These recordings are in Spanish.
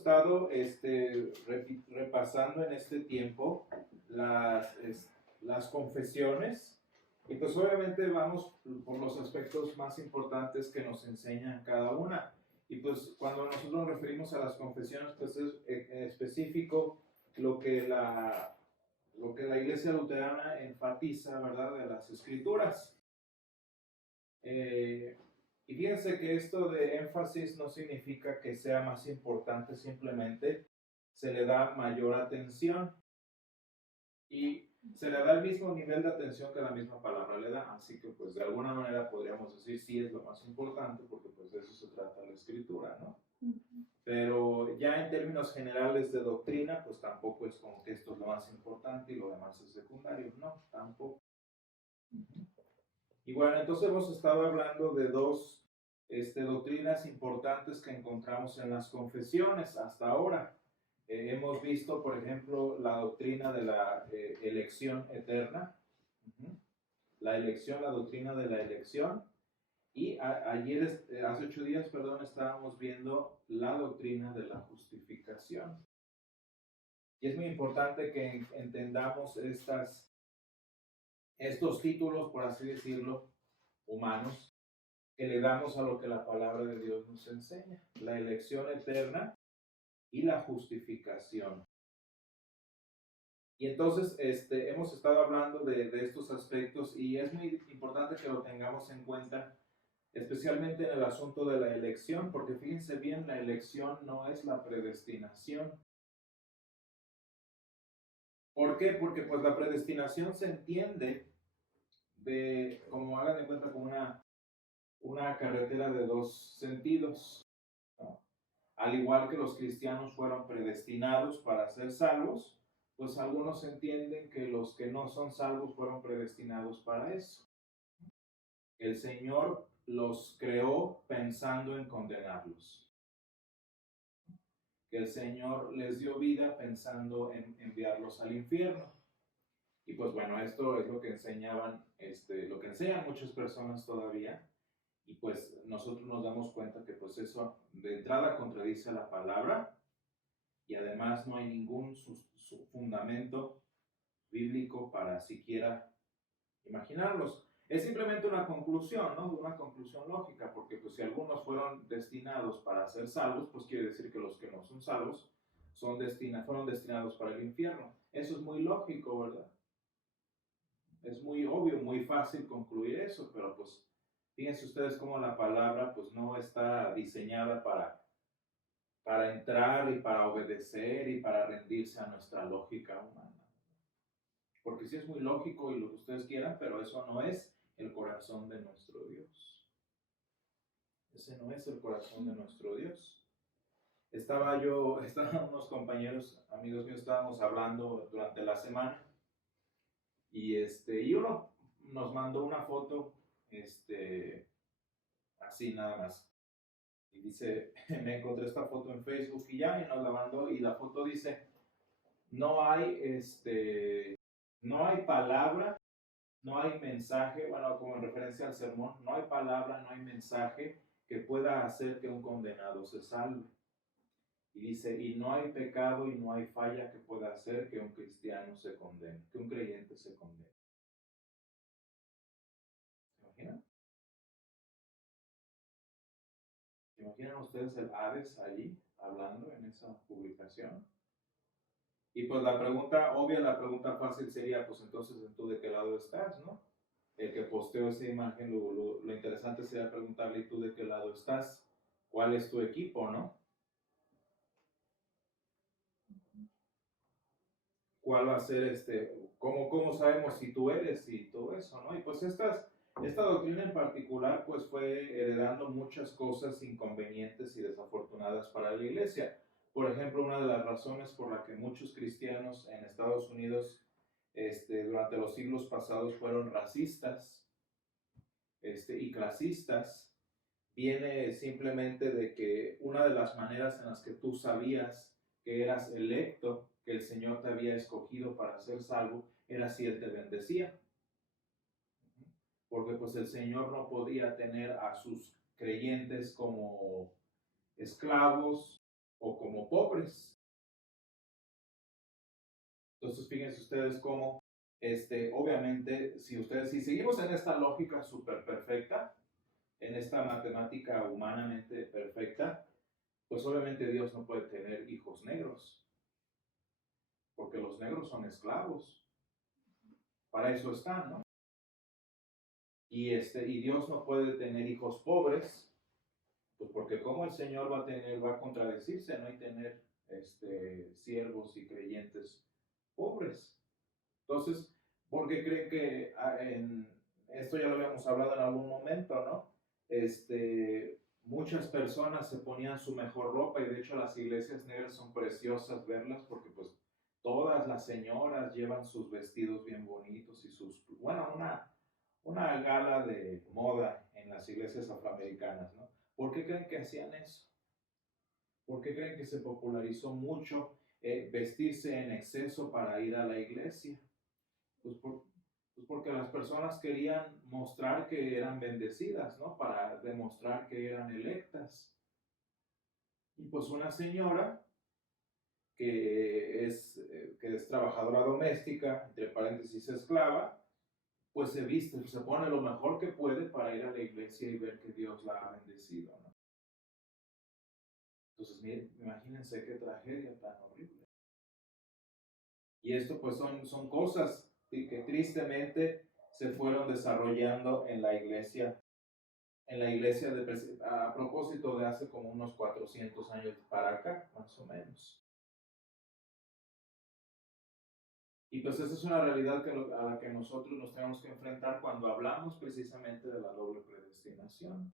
estado repasando en este tiempo las confesiones y pues obviamente vamos por los aspectos más importantes que nos enseñan cada una. Y pues cuando nosotros nos referimos a las confesiones, pues es específico lo que la Iglesia Luterana enfatiza, ¿verdad?, de las Escrituras. Y fíjense que esto de énfasis no significa que sea más importante, simplemente se le da mayor atención y se le da el mismo nivel de atención que la misma palabra le da, así que pues de alguna manera podríamos decir sí es lo más importante porque pues de eso se trata la escritura, ¿no? Pero ya en términos generales de doctrina, pues tampoco es como que esto es lo más importante y lo demás es secundario, no, tampoco. Y bueno, entonces hemos estado hablando de dos doctrinas importantes que encontramos en las confesiones hasta ahora. Hemos visto, por ejemplo, la doctrina de la elección eterna, la doctrina de la elección, y ayer, hace 8 días, perdón, estábamos viendo la doctrina de la justificación. Y es muy importante que entendamos estos títulos, por así decirlo, humanos, que le damos a lo que la palabra de Dios nos enseña, la elección eterna y la justificación. Y entonces hemos estado hablando de estos aspectos y es muy importante que lo tengamos en cuenta, especialmente en el asunto de la elección, porque fíjense bien, la elección no es la predestinación. ¿Por qué? Porque pues la predestinación se entiende como hagan de cuenta, como una carretera de dos sentidos, ¿no? Al igual que los cristianos fueron predestinados para ser salvos, pues algunos entienden que los que no son salvos fueron predestinados para eso. El Señor los creó pensando en condenarlos. Que el Señor les dio vida pensando en enviarlos al infierno. Y pues bueno, esto es lo que enseñaban, lo que enseñan muchas personas todavía. Y pues nosotros nos damos cuenta que pues eso de entrada contradice la palabra y además no hay ningún fundamento bíblico para siquiera imaginarlos. Es simplemente una conclusión, ¿no? Una conclusión lógica, porque pues si algunos fueron destinados para ser salvos, pues quiere decir que los que no son salvos fueron destinados para el infierno. Eso es muy lógico, ¿verdad? Es muy obvio, muy fácil concluir eso, pero pues fíjense ustedes cómo la palabra pues no está diseñada para entrar y para obedecer y para rendirse a nuestra lógica humana. Porque sí es muy lógico y lo que ustedes quieran, pero eso no es el corazón de nuestro Dios. Ese no es el corazón de nuestro Dios. Estaban unos compañeros, amigos míos, estábamos hablando durante la semana y uno nos mandó una foto, así nada más. Y dice, me encontré esta foto en Facebook y ya, y nos la mandó, y la foto dice, no hay, no hay palabra, no hay mensaje, bueno, como en referencia al sermón, no hay palabra, no hay mensaje que pueda hacer que un condenado se salve. Y dice, y no hay pecado y no hay falla que pueda hacer que un cristiano se condene, que un creyente se condene. ¿Se imaginan? ¿Se imaginan ustedes el Hades allí hablando en esa publicación? Y pues la pregunta obvia, la pregunta fácil sería, pues entonces, ¿tú de qué lado estás, no? El que posteó esa imagen, lo interesante sería preguntarle, ¿y tú de qué lado estás? ¿Cuál es tu equipo, no? ¿Cuál va a ser cómo sabemos si tú eres y todo eso, no? Y pues esta doctrina en particular, pues fue heredando muchas cosas inconvenientes y desafortunadas para la iglesia. Por ejemplo, una de las razones por la que muchos cristianos en Estados Unidos durante los siglos pasados fueron racistas y clasistas, viene simplemente de que una de las maneras en las que tú sabías que eras electo, que el Señor te había escogido para ser salvo, era si Él te bendecía. Porque pues el Señor no podía tener a sus creyentes como esclavos, o como pobres. Entonces, fíjense ustedes cómo, obviamente, si seguimos en esta lógica súper perfecta, en esta matemática humanamente perfecta, pues obviamente Dios no puede tener hijos negros, porque los negros son esclavos. Para eso están, ¿no? Y Dios no puede tener hijos pobres, pues porque como el Señor va a contradecirse, ¿no? Y tener siervos y creyentes pobres. Entonces, ¿por qué creen que esto ya lo habíamos hablado en algún momento, ¿no? Muchas personas se ponían su mejor ropa y de hecho las iglesias negras son preciosas verlas porque pues todas las señoras llevan sus vestidos bien bonitos y bueno, una gala de moda en las iglesias afroamericanas, ¿no? ¿Por qué creen que hacían eso? ¿Por qué creen que se popularizó mucho vestirse en exceso para ir a la iglesia? Pues, pues porque las personas querían mostrar que eran bendecidas, ¿no? Para demostrar que eran electas. Y pues una señora que es trabajadora doméstica, entre paréntesis esclava, pues se viste, se pone lo mejor que puede para ir a la iglesia y ver que Dios la ha bendecido, ¿no? Entonces, miren, imagínense qué tragedia tan horrible. Y esto pues son cosas que tristemente se fueron desarrollando en la iglesia a propósito de hace como unos 400 años para acá, más o menos. Y pues esa es una realidad a la que nosotros nos tenemos que enfrentar cuando hablamos precisamente de la doble predestinación.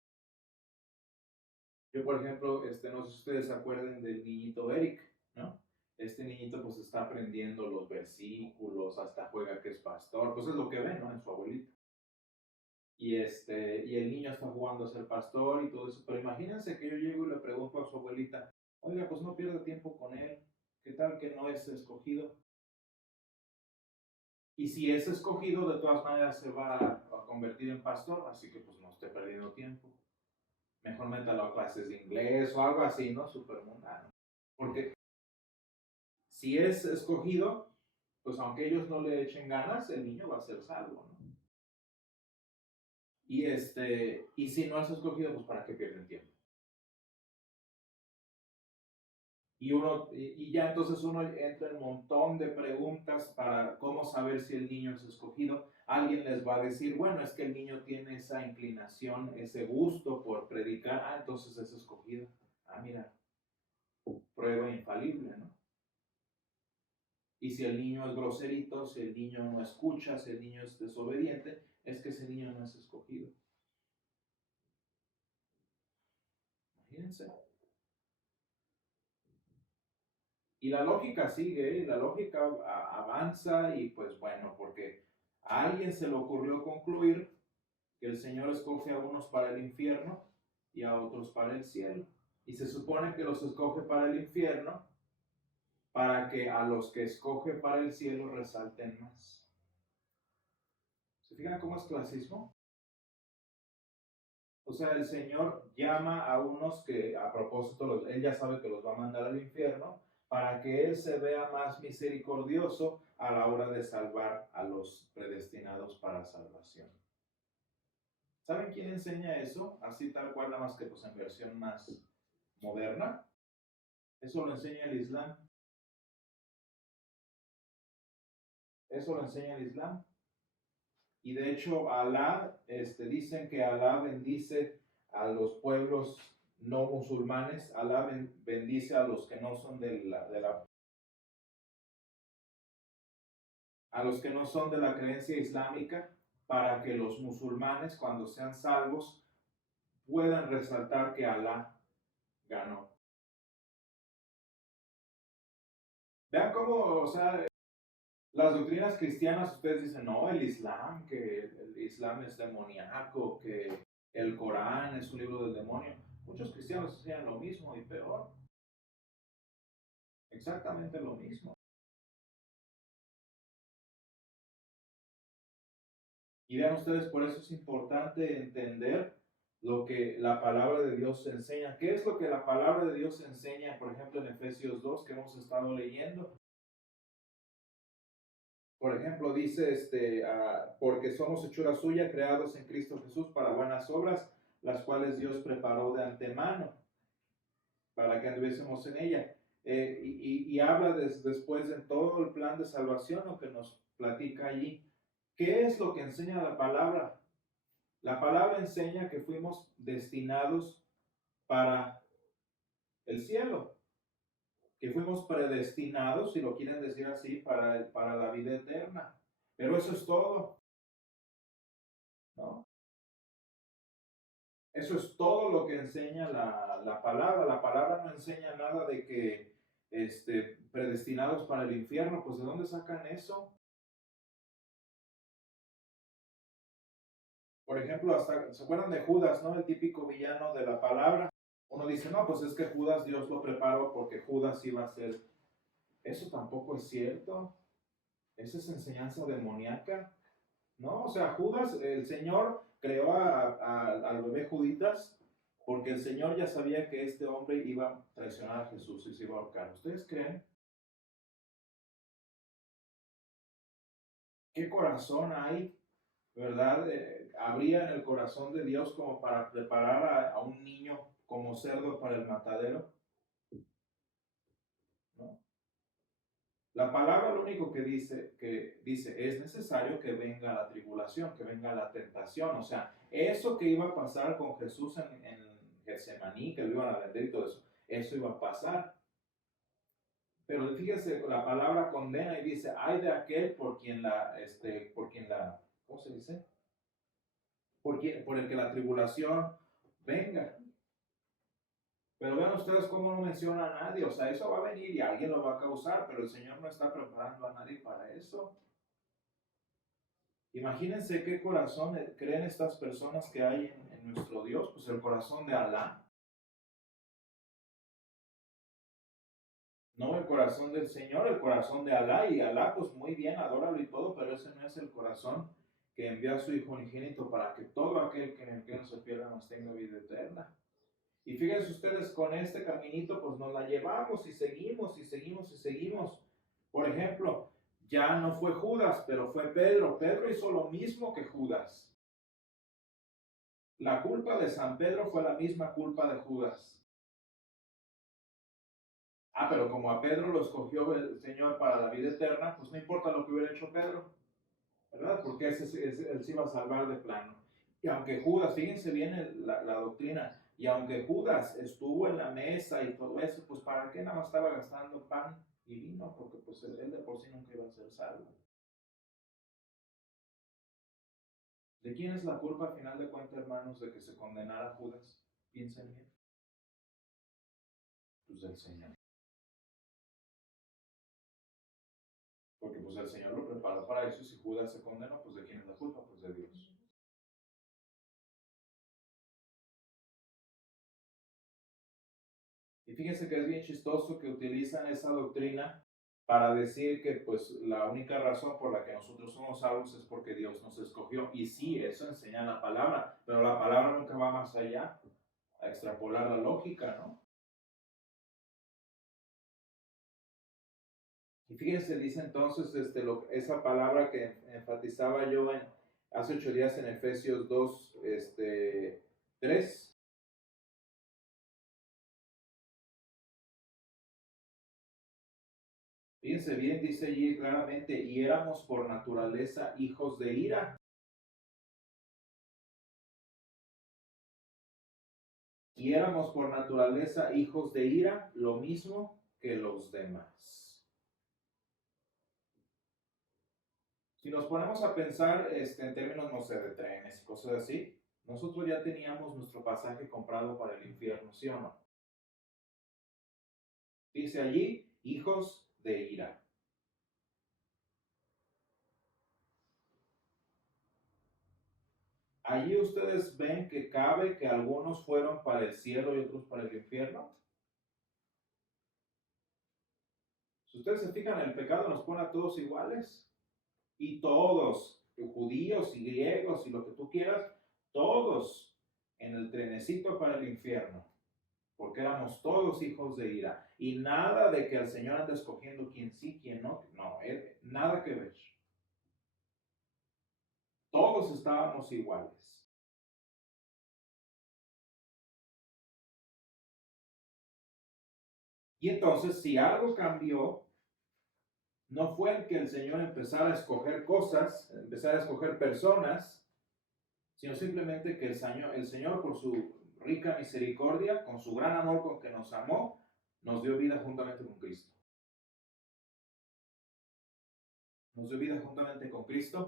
Yo, por ejemplo, no sé si ustedes se acuerden del niñito Eric, ¿no? Este niñito pues está aprendiendo los versículos, hasta juega que es pastor, pues es lo que ve, ¿no? En su abuelita. Y el niño está jugando a ser pastor y todo eso, pero imagínense que yo llego y le pregunto a su abuelita, oiga, pues no pierda tiempo con él, ¿qué tal que no es escogido? Y si es escogido, de todas maneras se va a convertir en pastor, así que pues no esté perdiendo tiempo. Mejor métalo a clases de inglés o algo así, ¿no? Súper mundano. Porque si es escogido, pues aunque ellos no le echen ganas, el niño va a ser salvo, ¿no? Y si no es escogido, pues para qué pierden tiempo. Y ya entonces uno entra en un montón de preguntas para cómo saber si el niño es escogido. Alguien les va a decir, bueno, es que el niño tiene esa inclinación, ese gusto por predicar, entonces es escogido. Mira, prueba infalible, ¿no? Y si el niño es groserito, si el niño no escucha, si el niño es desobediente, es que ese niño no es escogido. Imagínense. Y la lógica sigue, y la lógica avanza y pues bueno, porque a alguien se le ocurrió concluir que el Señor escoge a unos para el infierno y a otros para el cielo. Y se supone que los escoge para el infierno para que a los que escoge para el cielo resalten más. ¿Se fijan cómo es clasismo? O sea, el Señor llama a unos que a propósito, Él ya sabe que los va a mandar al infierno, para que Él se vea más misericordioso a la hora de salvar a los predestinados para salvación. ¿Saben quién enseña eso? Así tal cual, nada más que pues en versión más moderna. Eso lo enseña el Islam. Eso lo enseña el Islam. Y de hecho, Alá, dicen que Alá bendice a los pueblos no musulmanes, Alá bendice a los que no son a los que no son de la creencia islámica, para que los musulmanes, cuando sean salvos, puedan resaltar que Alá ganó. Vean cómo, o sea, las doctrinas cristianas, ustedes dicen, no, que el Islam es demoníaco, que el Corán es un libro del demonio. Muchos cristianos hacían lo mismo y peor. Exactamente lo mismo. Y vean ustedes, por eso es importante entender lo que la palabra de Dios enseña. ¿Qué es lo que la palabra de Dios enseña, por ejemplo, en Efesios 2 que hemos estado leyendo? Por ejemplo, dice, porque somos hechura suya, creados en Cristo Jesús para buenas obras, las cuales Dios preparó de antemano para que anduviésemos en ella. Y habla después de todo el plan de salvación, lo que nos platica allí. ¿Qué es lo que enseña la palabra? La palabra enseña que fuimos destinados para el cielo, que fuimos predestinados, si lo quieren decir así, para la vida eterna. Pero eso es todo, ¿no? Eso es todo lo que enseña la palabra. La palabra no enseña nada de que predestinados para el infierno. Pues ¿de dónde sacan eso? Por ejemplo, hasta se acuerdan de Judas, ¿no? El típico villano de la palabra. Uno dice, no, pues es que Judas Dios lo preparó porque Judas iba a ser. Eso tampoco es cierto. Esa es enseñanza demoníaca, ¿no? O sea, Judas, el Señor creó al bebé Juditas porque el Señor ya sabía que este hombre iba a traicionar a Jesús y se iba a ahorcar. ¿Ustedes creen? ¿Qué corazón hay, verdad? ¿Habría en el corazón de Dios como para preparar a un niño como cerdo para el matadero? ¿No? La palabra lo único que dice es necesario que venga la tribulación, que venga la tentación. O sea, eso que iba a pasar con Jesús en Getsemaní, que lo iban a vender y todo eso iba a pasar. Pero fíjense, la palabra condena y dice, ay de aquel ¿cómo se dice? Por el que la tribulación venga. Pero vean ustedes cómo no menciona a nadie, o sea, eso va a venir y alguien lo va a causar, pero el Señor no está preparando a nadie para eso. Imagínense qué corazón creen estas personas que hay en nuestro Dios, pues el corazón de Alá, no el corazón del Señor, el corazón de Alá, y Alá pues muy bien, adóralo y todo, pero ese no es el corazón que envía a su Hijo unigénito para que todo aquel que en el que no se pierda nos tenga vida eterna. Y fíjense ustedes, con este caminito pues nos la llevamos y seguimos y seguimos y seguimos. Por ejemplo, ya no fue Judas, pero fue Pedro. Pedro hizo lo mismo que Judas. La culpa de San Pedro fue la misma culpa de Judas. Ah, pero como a Pedro lo escogió el Señor para la vida eterna, pues no importa lo que hubiera hecho Pedro, ¿verdad? Porque él se iba a salvar de plano. Y aunque Judas, fíjense bien la doctrina, y aunque Judas estuvo en la mesa y todo eso, pues ¿para qué nada más estaba gastando pan y vino? Porque pues él de por sí nunca iba a ser salvo. ¿De quién es la culpa, al final de cuentas, hermanos, de que se condenara a Judas? Piensen bien. Pues del Señor. Porque pues el Señor lo preparó para eso y si Judas se condenó, pues ¿de quién es la culpa? Pues de Dios. Y fíjense que es bien chistoso que utilizan esa doctrina para decir que pues la única razón por la que nosotros somos salvos es porque Dios nos escogió. Y sí, eso enseña la palabra, pero la palabra nunca va más allá, a extrapolar la lógica, ¿no? Y fíjense, dice entonces esa palabra que enfatizaba yo hace 8 días en Efesios 2, 3. Fíjense bien, dice allí claramente, y éramos por naturaleza hijos de ira. Y éramos por naturaleza hijos de ira, lo mismo que los demás. Si nos ponemos a pensar en términos, no sé, de trenes y cosas así, nosotros ya teníamos nuestro pasaje comprado para el infierno, ¿sí o no? Dice allí, hijos de ira. Allí ustedes ven que cabe que algunos fueron para el cielo y otros para el infierno. Si ustedes se fijan, el pecado nos pone a todos iguales. Y todos, judíos y griegos y lo que tú quieras, todos en el trenecito para el infierno, porque éramos todos hijos de ira. Y nada de que el Señor anda escogiendo quién sí, quién no. No, nada que ver. Todos estábamos iguales. Y entonces, si algo cambió, no fue el que el Señor empezara a escoger cosas, empezara a escoger personas, sino simplemente que el Señor por su rica misericordia, con su gran amor con que nos amó, nos dio vida juntamente con Cristo. Nos dio vida juntamente con Cristo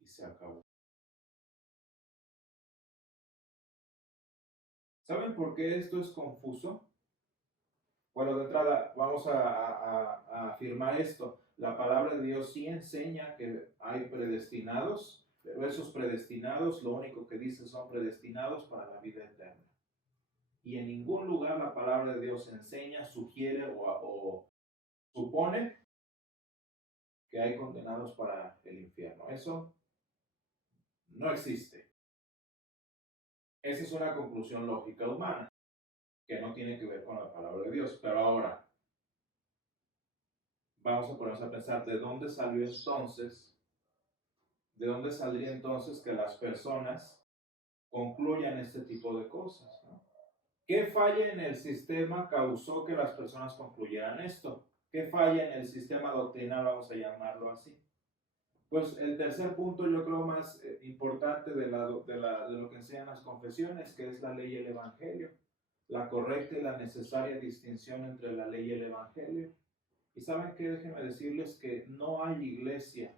y se acabó. ¿Saben por qué esto es confuso? Bueno, de entrada vamos a afirmar esto. La palabra de Dios sí enseña que hay predestinados, pero esos predestinados lo único que dice son predestinados para la vida eterna. Y en ningún lugar la palabra de Dios enseña, sugiere o supone que hay condenados para el infierno. Eso no existe. Esa es una conclusión lógica humana que no tiene que ver con la palabra de Dios. Pero ahora, vamos a ponernos a pensar, ¿de dónde salió entonces? ¿De dónde saldría entonces que las personas concluyan este tipo de cosas, ¿no? ¿Qué falla en el sistema causó que las personas concluyeran esto? ¿Qué falla en el sistema doctrinal, vamos a llamarlo así? Pues el tercer punto, yo creo más importante de lo que enseñan las confesiones, que es la ley y el evangelio, la correcta y la necesaria distinción entre la ley y el evangelio. Y saben qué, déjenme decirles que no hay iglesia,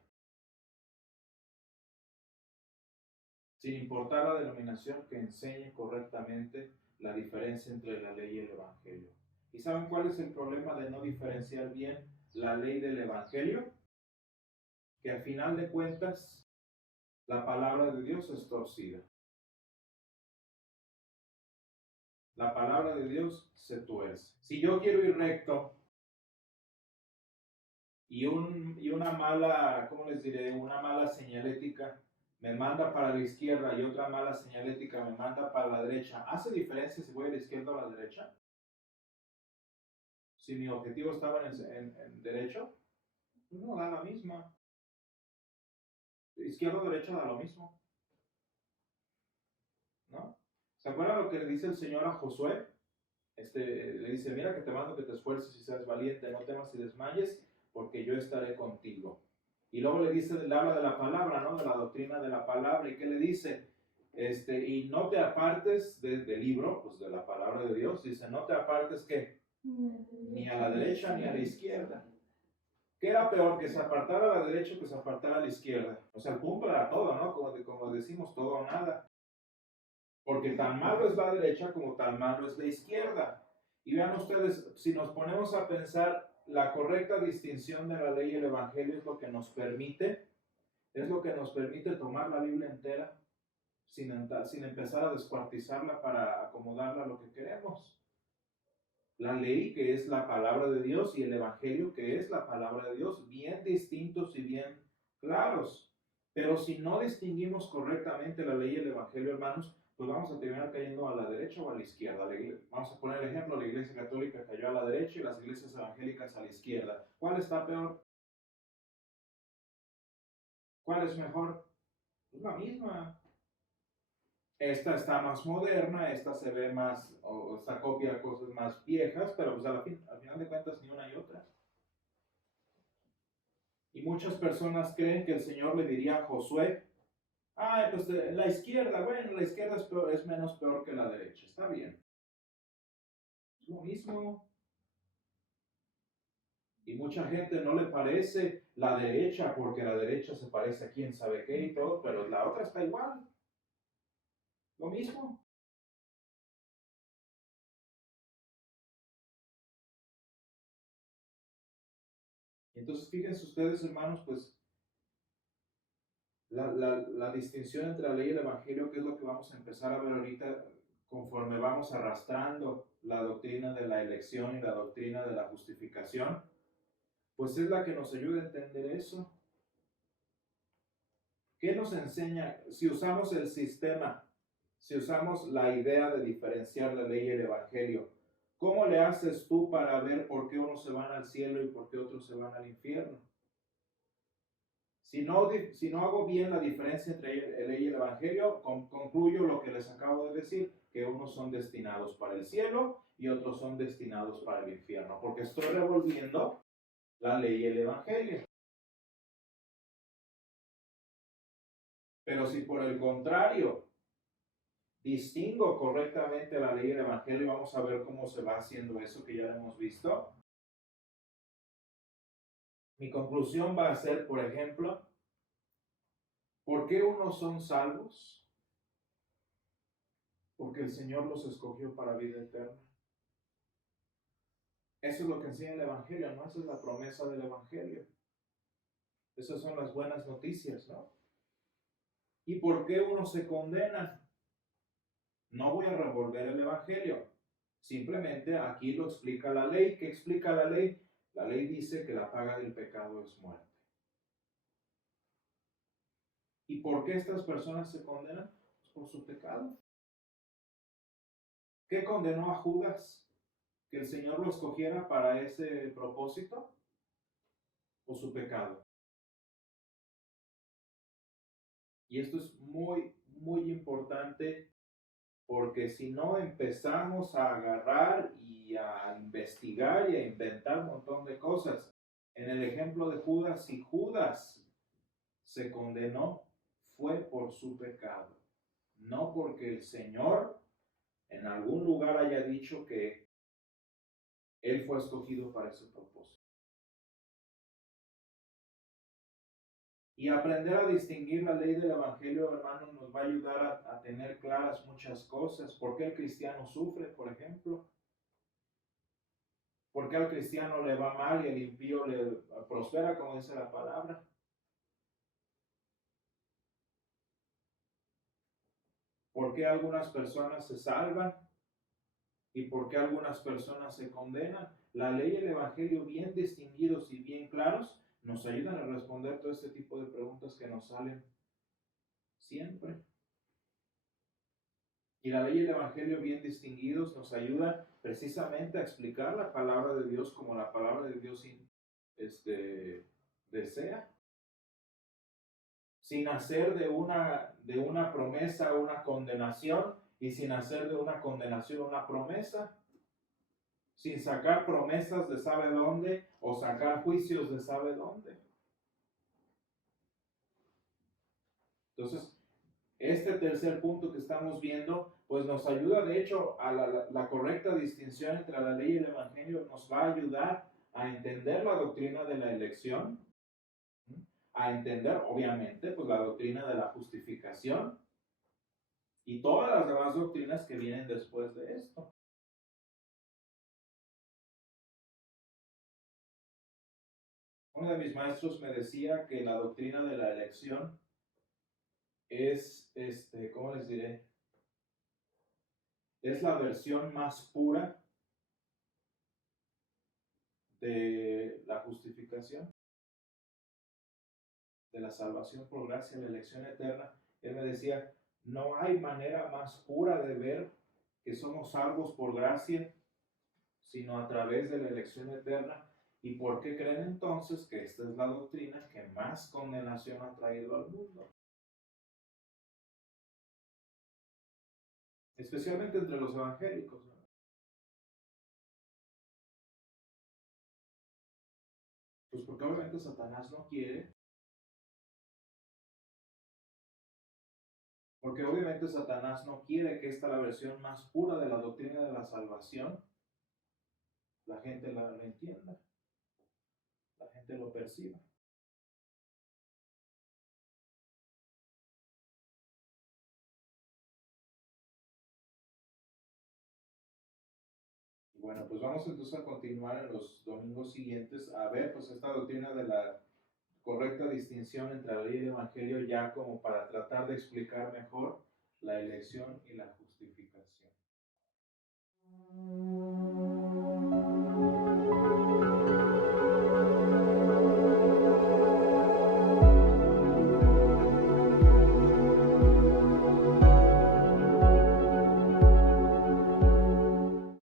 sin importar la denominación, que enseñe correctamente la diferencia entre la ley y el evangelio. ¿Y saben cuál es el problema de no diferenciar bien la ley del evangelio? Que al final de cuentas, la palabra de Dios es torcida. La palabra de Dios se tuerce. Si yo quiero ir recto y una mala, ¿cómo les diré? Una mala señalética me manda para la izquierda y otra mala señalética me manda para la derecha, ¿hace diferencia si voy a la izquierda o a la derecha? Si mi objetivo estaba en derecho, pues no, da la misma. Izquierda o derecha da lo mismo, ¿no? ¿Se acuerdan lo que le dice el Señor a Josué? Le dice, mira que te mando que te esfuerces y seas valiente, no temas y desmayes, porque yo estaré contigo. Y luego le habla de la palabra, ¿no? De la doctrina de la palabra. ¿Y qué le dice? Y no te apartes del libro, pues de la palabra de Dios. Dice, no te apartes, ¿qué? Ni a la derecha ni a la izquierda. ¿Qué era peor, que se apartara a la derecha o que se apartara a la izquierda? O sea, el punto era todo, ¿no? Como decimos, todo o nada. Porque tan malo es la derecha como tan malo es la izquierda. Y vean ustedes, si nos ponemos a pensar, la correcta distinción de la ley y el evangelio es lo que nos permite tomar la Biblia entera sin empezar a descuartizarla para acomodarla a lo que queremos. La ley, que es la palabra de Dios, y el evangelio, que es la palabra de Dios, bien distintos y bien claros. Pero si no distinguimos correctamente la ley y el evangelio, hermanos, pues vamos a terminar cayendo a la derecha o a la izquierda. Vamos a poner el ejemplo, la iglesia católica cayó a la derecha y las iglesias evangélicas a la izquierda. ¿Cuál está peor? ¿Cuál es mejor? Es la misma. Esta está más moderna, esta se ve más, o esta copia cosas más viejas, pero pues al final de cuentas ni una ni otra. Y muchas personas creen que el Señor le diría a Josué, pues la izquierda, bueno, la izquierda es menos peor que la derecha, está bien. Es lo mismo. Y mucha gente no le parece la derecha porque la derecha se parece a quién sabe qué y todo, pero la otra está igual. Lo mismo. Entonces, fíjense ustedes, hermanos, pues la distinción entre la ley y el evangelio, que es lo que vamos a empezar a ver ahorita conforme vamos arrastrando la doctrina de la elección y la doctrina de la justificación, pues es la que nos ayuda a entender eso. ¿Qué nos enseña? Si usamos el sistema Si usamos la idea de diferenciar la ley y el evangelio, ¿cómo le haces tú para ver por qué unos se van al cielo y por qué otros se van al infierno? Si no hago bien la diferencia entre la ley y el evangelio, concluyo lo que les acabo de decir, que unos son destinados para el cielo y otros son destinados para el infierno, porque estoy revolviendo la ley y el evangelio. Pero si por el contrario distingo correctamente la ley y el evangelio, vamos a ver cómo se va haciendo eso que ya lo hemos visto. Mi conclusión va a ser, por ejemplo, ¿por qué unos son salvos? Porque el Señor los escogió para vida eterna. Eso es lo que enseña el Evangelio, ¿no? Esa es la promesa del Evangelio. Esas son las buenas noticias, ¿no? ¿Y por qué unos se condenan? No voy a revolver el Evangelio. Simplemente aquí lo explica la ley. ¿Qué explica la ley? La ley dice que la paga del pecado es muerte. ¿Y por qué estas personas se condenan? Pues por su pecado. ¿Qué condenó a Judas? ¿Que el Señor lo escogiera para ese propósito? ¿O su pecado? Y esto es muy, muy importante porque si no empezamos a agarrar y a investigar y a inventar un montón de cosas. En el ejemplo de Judas, si Judas se condenó, fue por su pecado, no porque el Señor en algún lugar haya dicho que él fue escogido para ese propósito. Y aprender a distinguir la ley del Evangelio, hermano, nos va a ayudar a tener claras muchas cosas. ¿Por qué el cristiano sufre, por ejemplo? ¿Por qué al cristiano le va mal y al impío le prospera, como dice la palabra? ¿Por qué algunas personas se salvan y por qué algunas personas se condenan? La ley y el Evangelio, bien distinguidos y bien claros, nos ayudan a responder todo este tipo de preguntas que nos salen siempre. Y la ley y el Evangelio bien distinguidos nos ayudan precisamente a explicar la palabra de Dios como la palabra de Dios desea, sin hacer de una promesa una condenación y sin hacer de una condenación una promesa, sin sacar promesas de sabe dónde o sacar juicios de sabe dónde. Entonces, este tercer punto que estamos viendo, pues nos ayuda, de hecho, a la correcta distinción entre la ley y el evangelio, nos va a ayudar a entender la doctrina de la elección, a entender, obviamente, pues la doctrina de la justificación y todas las demás doctrinas que vienen después de esto. Uno de mis maestros me decía que la doctrina de la elección es, ¿cómo les diré? Es la versión más pura de la justificación, de la salvación por gracia, la elección eterna. Él me decía, no hay manera más pura de ver que somos salvos por gracia, sino a través de la elección eterna. ¿Y por qué creen entonces que esta es la doctrina que más condenación ha traído al mundo? Especialmente entre los evangélicos, ¿no? Pues porque obviamente Satanás no quiere, porque obviamente Satanás no quiere que esta la versión más pura de la doctrina de la salvación, la gente la entienda, la gente lo perciba. Bueno, pues vamos entonces a continuar en los domingos siguientes a ver pues esta doctrina de la correcta distinción entre la ley y el evangelio ya como para tratar de explicar mejor la elección y la justificación.